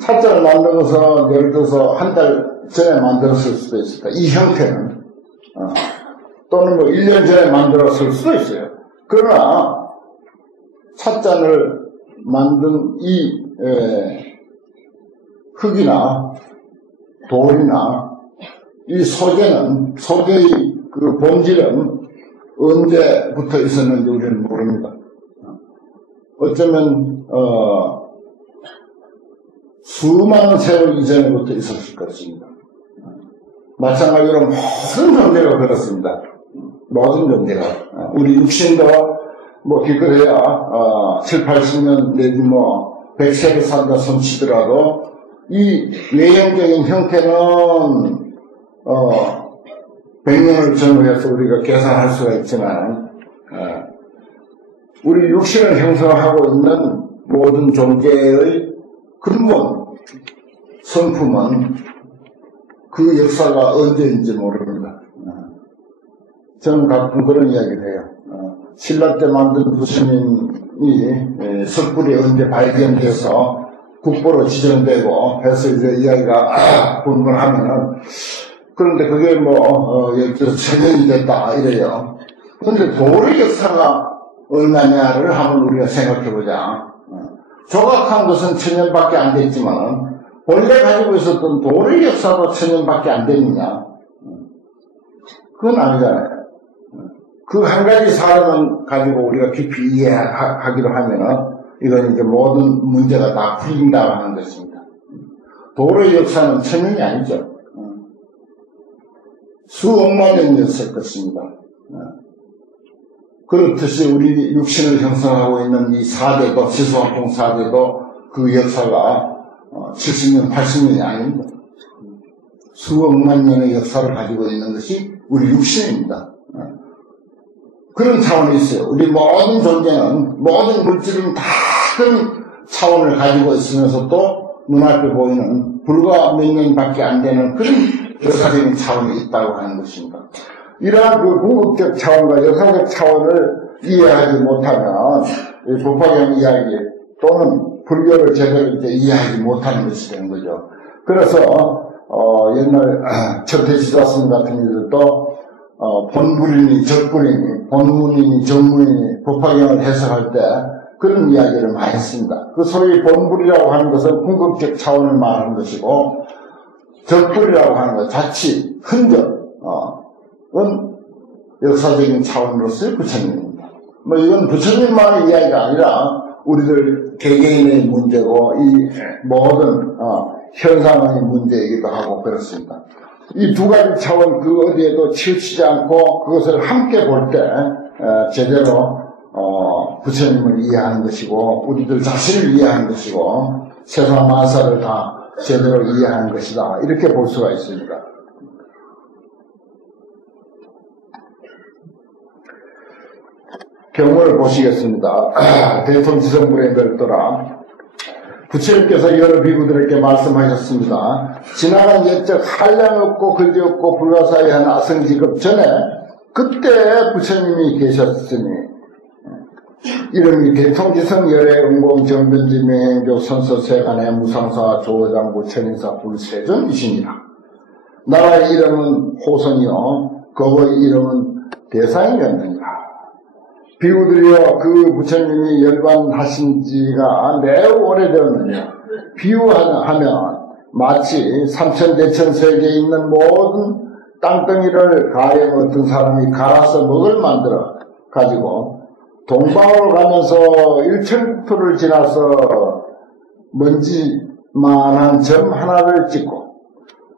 찻잔을 만들어서 예를 들어서 한 달 전에 만들었을 수도 있을까? 이 형태는 또는 뭐 1년 전에 만들었을 수도 있어요. 그러나 찻잔을 만든 이 흙이나 돌이나 이 소재의 그 본질은 언제부터 있었는지 우리는 모릅니다. 어쩌면 수많은 세월 이전부터 있었을 것입니다. 마찬가지로 모든 존재가 그렇습니다. 모든 존재가 우리 육신도 뭐 기껏해야 7, 80년 내지 뭐 100세를 산다 손치더라도 이 외형적인 형태는 100년을 전후해서 우리가 계산할 수가 있지만 우리 육신을 형성하고 있는 모든 존재의 근본 성품은 그 역사가 언제인지 모릅니다. 저는 가끔 그런 이야기를 해요. 신라 때 만든 부처님이 석불이 언제 발견돼서 국보로 지정되고 해서 이제 이야기가 분분하면은 그런데 그게 뭐 1000년이 됐다 이래요. 근데 돌의 역사가 얼마냐를 한번 우리가 생각해보자. 조각한 것은 1000년밖에 안 됐지만 본래 가지고 있었던 돌의 역사도 1000년밖에 안 됐느냐? 그건 아니잖아요. 그 한 가지 사람을 가지고 우리가 깊이 이해하기로 하면은 이건 이제 모든 문제가 다 풀린다고 하는 것입니다. 돌의 역사는 1000년이 아니죠. 수억만 년이었을 것입니다. 그렇듯이 우리 육신을 형성하고 있는 이 4대도, 지수화풍 4대도 그 역사가 70년, 80년이 아닙니다. 수억만 년의 역사를 가지고 있는 것이 우리 육신입니다. 그런 차원이 있어요. 우리 모든 존재는, 모든 물질은 다 큰 차원을 가지고 있으면서 또 눈앞에 보이는 불과 몇 년밖에 안 되는 그런 역사적인 차원이 있다고 하는 것입니다. 이러한 그 궁극적 차원과 역사적 차원을 이해하지 못하면 법화경 이야기 또는 불교를 제대로 이제 이해하지 못하는 것이 되는 거죠. 그래서 옛날 천태지자 스님 같은 이들도 본불이니 적불이니 본문이니 정문이니 법화경을 해석할 때 그런 이야기를 많이 했습니다. 그 소위 본불이라고 하는 것은 궁극적 차원을 말하는 것이고 적불이라고 하는 것 자치, 흔적은 역사적인 차원으로서의 부처님입니다. 뭐 이건 부처님만의 이야기가 아니라 우리들 개개인의 문제고 이 모든 현상의 문제이기도 하고 그렇습니다. 이 두 가지 차원 그 어디에도 치우치지 않고 그것을 함께 볼 때 제대로 부처님을 이해하는 것이고 우리들 자신을 이해하는 것이고 세상 만사를 다 제대로 이해하는 것이다. 이렇게 볼 수가 있습니다. 경문을 보시겠습니다. 대통지성불에 별도라 부처님께서 여러 비구들에게 말씀하셨습니다. 지나간 옛적 한량 없고 근지 없고 불가사의한 아성직업 전에 그때 부처님이 계셨으니 이름이 대통지성 열애 응공 정변지 명행교 선서 세간의 무상사 조장부 천인사 불세존이시니라. 나라의 이름은 호선이요 거의 이름은 대상이었느니라. 비유들이여 그 부처님이 열반하신 지가 매우 오래되었느냐. 비유하면 마치 삼천대천 세계에 있는 모든 땅덩이를 가령 어떤 사람이 갈아서 먹을 만들어 가지고 동방으로 가면서 일천국토를 지나서 먼지만한 점 하나를 찍고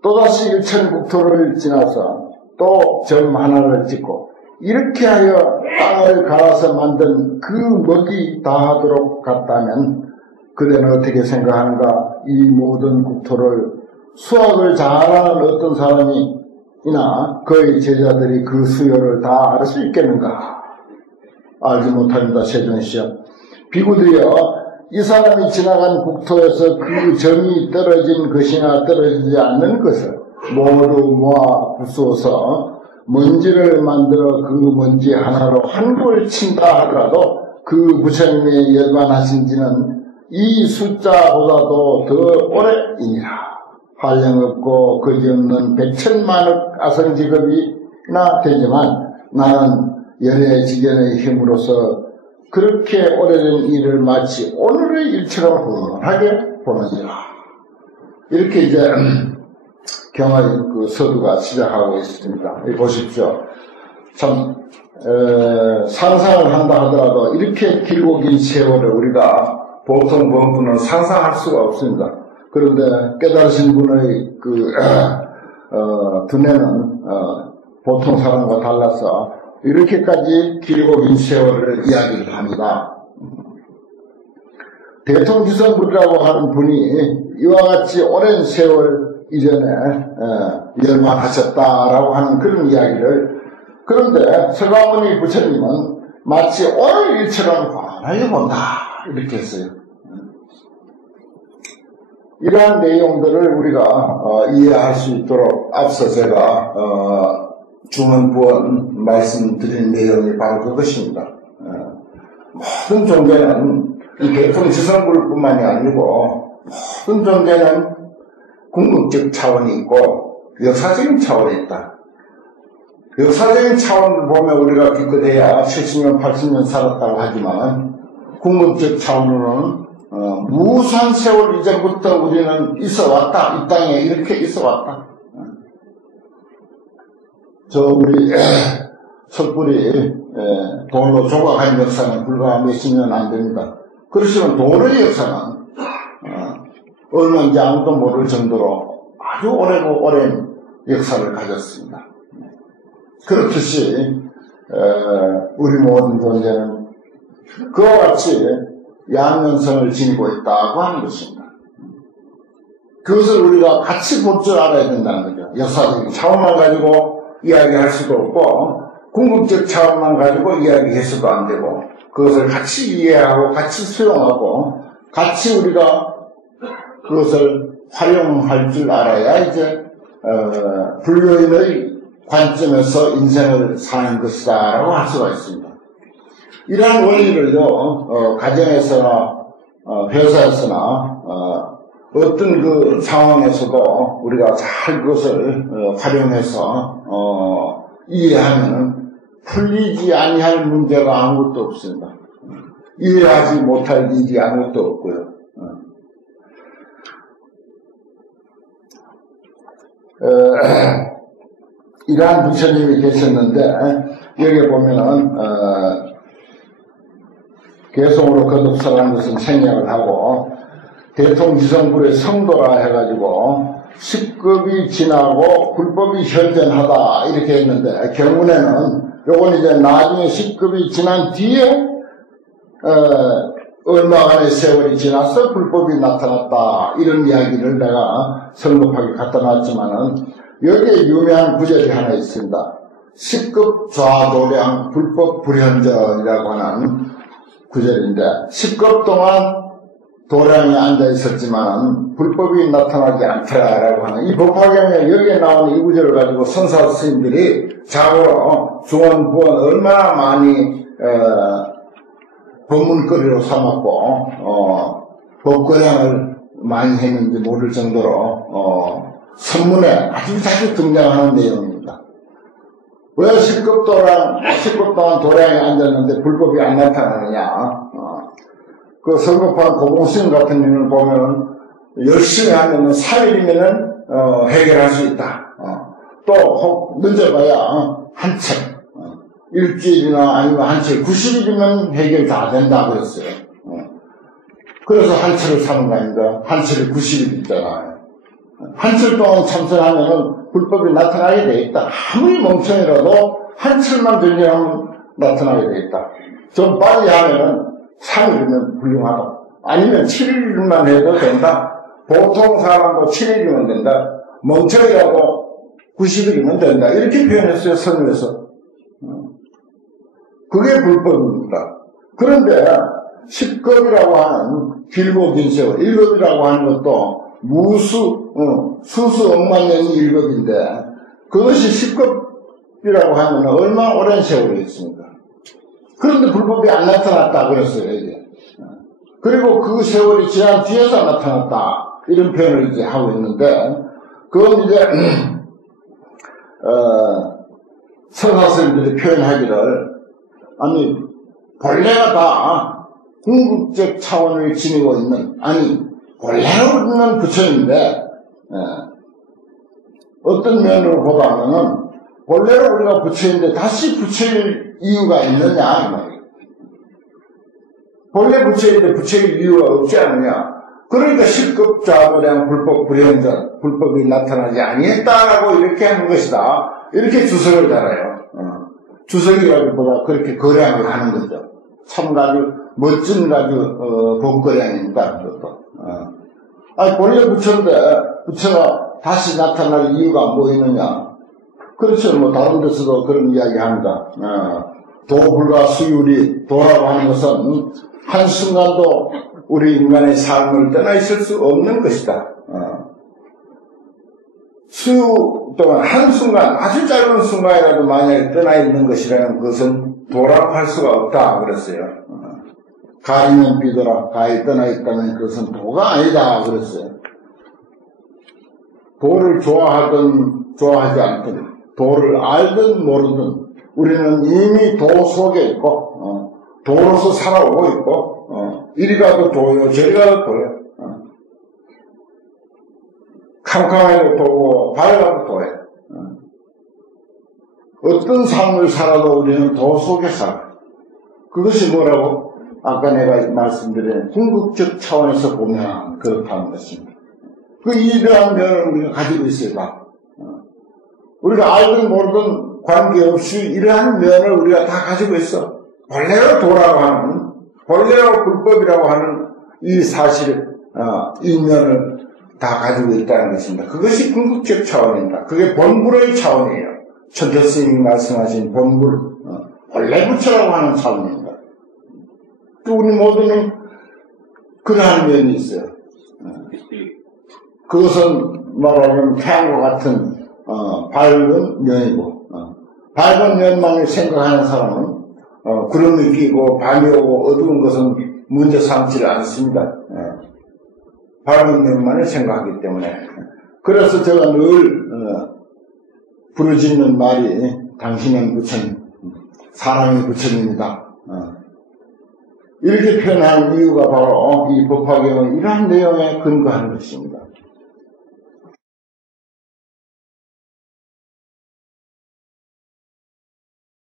또다시 일천국토를 지나서 또 점 하나를 찍고 이렇게 하여 땅을 갈아서 만든 그 먹이 다하도록 갔다면 그대는 어떻게 생각하는가? 이 모든 국토를 수학을 잘하는 어떤 사람이나 그의 제자들이 그 수요를 다 알 수 있겠는가? 알지 못합니다. 세존시여. 비구들이여 이 사람이 지나간 국토에서 그 점이 떨어진 것이나 떨어지지 않는 것을 모두 모아 부수어서 먼지를 만들어 그 먼지 하나로 한골 친다 하더라도 그 부처님이 열반하신 지는 이 숫자보다도 더 오래이니라. 한량없고 거지없는 백천만억 아성직업이나 되지만 나는 연애지견의 힘으로서 그렇게 오래된 일을 마치 오늘의 일처럼 훈훈하게 보느니라. 이렇게 이제 경화의 그 서두가 시작하고 있습니다. 보십시오. 참 상상을 한다 하더라도 이렇게 길고 긴 세월을 우리가 보통 범부는 상상할 수가 없습니다. 그런데 깨달으신 분의 두뇌는 보통 사람과 달라서 이렇게까지 길고 긴 세월을 이야기를 합니다. 대통기성불이라고 하는 분이 이와 같이 오랜 세월 이전에 열반하셨다라고 하는 그런 이야기를, 그런데 설광문이 부처님은 마치 오늘 일처럼 환하게 본다 이렇게 했어요. 이러한 내용들을 우리가 이해할 수 있도록 앞서 제가 중언부언 말씀드린 내용이 바로 그것입니다. 모든 종교는 이 대통지성불뿐만이 아니고 모든 종교는 궁극적 차원이 있고 역사적인 차원이 있다. 역사적인 차원을 보면 우리가 기껏해야 70년, 80년 살았다고 하지만 궁극적 차원으로는 무수한 세월 이전부터 우리는 있어왔다. 이 땅에 이렇게 있어왔다. 우리 촛불이 돌로 조각한 역사는 불과 몇십 년 안 됩니다. 그렇지만 돌의 역사는 얼마인지 아무도 모를 정도로 아주 오래고 오랜 역사를 가졌습니다. 그렇듯이 우리 모든 존재는 그와 같이 양면성을 지니고 있다고 하는 것입니다. 그것을 우리가 같이 볼 줄 알아야 된다는 거죠. 역사적인 차원만 가지고 이야기할 수도 없고 궁극적 차원만 가지고 이야기해서도 안 되고 그것을 같이 이해하고 같이 수용하고 같이 우리가 그것을 활용할 줄 알아야 이제 불교인의 관점에서 인생을 사는 것이다 라고 할 수가 있습니다. 이러한 원리를요 가정에서나 회사에서나 어떤 그 상황에서도 우리가 잘 그것을 활용해서 이해하면 풀리지 아니할 문제가 아무것도 없습니다. 이해하지 못할 일이 아무것도 없고요. 이러한 부처님이 계셨는데 여기 보면은 개성으로 거듭설한 것은 생략을 하고 대통지성불의 성도라 해가지고 10급이 지나고 불법이 현존하다 이렇게 했는데 경문에는 요건 이제 나중에 10급이 지난 뒤에 얼마간의 세월이 지나서 불법이 나타났다 이런 이야기를 내가 성급하게 갖다 놨지만은 여기에 유명한 구절이 하나 있습니다. 10급 좌도량 불법 불현전이라고 하는 구절인데 10급 동안 도량에 앉아 있었지만 불법이 나타나지 않더라라고 하는 이 법화경에 여기에 나오는 이 구절을 가지고 선사 스님들이 자고로 중언부언 얼마나 많이 법문거리로 삼았고 법거량을 많이 했는지 모를 정도로 선문에 아주 자주 등장하는 내용입니다. 왜 10급 동안 도량에 앉았는데 불법이 안 나타나느냐. 그 성급한 고공스님 같은 경우는 보면은 열심히 하면은 3일이면은 해결할 수 있다. 또 늦어봐야 한 책, 일주일이나 아니면 한 책, 90일이면 해결 다 된다 그랬어요. 그래서 한 책을 사는 거 아닙니까? 한 책에 90일 있잖아요. 한 칠 동안 참선하면은 불법이 나타나게 돼 있다. 아무리 멍청이라도 한 칠만 들리면 나타나게 돼 있다. 좀 빨리 하면은 3일이면 훌륭하다. 아니면 7일만 해도 된다. 보통 사람도 7일이면 된다. 멍청이라도 90일이면 된다. 이렇게 표현했어요, 선율에서. 그게 불법입니다. 그런데 10급이라고 하는 길고 긴 세월, 1급이라고 하는 것도 수수 억만 년이 1급인데 그것이 10급이라고 하면 얼마나 오랜 세월이 있습니까? 그런데 불법이 안 나타났다 그랬어요, 이제. 그리고 그 세월이 지난 뒤에서 나타났다. 이런 표현을 이제 하고 있는데, 그건 이제, 서사스님들이 표현하기를, 아니, 본래가 다 궁극적 차원을 지니고 있는, 아니, 본래로 있는 부처인데, 어떤 면으로 보다면은, 본래로 우리가 부처인데 다시 부처일 이유가 있느냐, 이 말이에요. 본래 부처인데 부처일 이유가 없지 않느냐. 그러니까 실급자에 대한 불법 불현전, 불법이 나타나지 아니했다라고 이렇게 하는 것이다. 이렇게 주석을 달아요. 주석이라기보다 그렇게 거량을 하는 거죠. 참 아주 멋진 아주 법거량입니다. 아니 본래 부처인데 부처가 다시 나타날 이유가 뭐 있느냐. 그렇죠. 뭐 다른 데서도 그런 이야기 합니다. 도불과 수율이 도라고 하는 것은 한순간도 우리 인간의 삶을 떠나 있을 수 없는 것이다. 수 동안 한순간, 아주 짧은 순간이라도 만약에 떠나 있는 것이라는 것은 도라고 할 수가 없다. 그랬어요. 가이면 비도라. 가히 떠나 있다면 그것은 도가 아니다. 그랬어요. 도를 좋아하든 좋아하지 않든, 도를 알든 모르든, 우리는 이미 도 속에 있고, 도로서 살아오고 있고, 이리 가도 도요, 저리 가도 도요. 캄캄해도 도고, 밝아도 도요. 어떤 삶을 살아도 우리는 도 속에 살아. 그것이 뭐라고? 아까 내가 말씀드린 궁극적 차원에서 보면 그렇다는 것입니다. 그 이러한 면을 우리가 가지고 있어요, 다. 우리가 알든 모르든 관계없이 이러한 면을 우리가 다 가지고 있어. 본래로 도라고 하는, 본래로 불법이라고 하는 이 사실을, 이 면을 다 가지고 있다는 것입니다. 그것이 궁극적 차원입니다. 그게 본불의 차원이에요. 천태 스님이 말씀하신 본불, 본래 부처라고 하는 차원입니다. 또 우리 모두는 그러한 면이 있어요. 그것은 말하자면 태양과 같은 밝은 면이고, 밝은 면만을 생각하는 사람은 구름이 끼고 밤이 오고 어두운 것은 문제 삼지를 않습니다. 밝은 면만을 생각하기 때문에. 그래서 제가 늘 부르짖는 말이 당신은 부처님, 사랑의 부처님이다. 이렇게 표현한 이유가 바로 이 법화경은 이러한 내용에 근거하는 것입니다.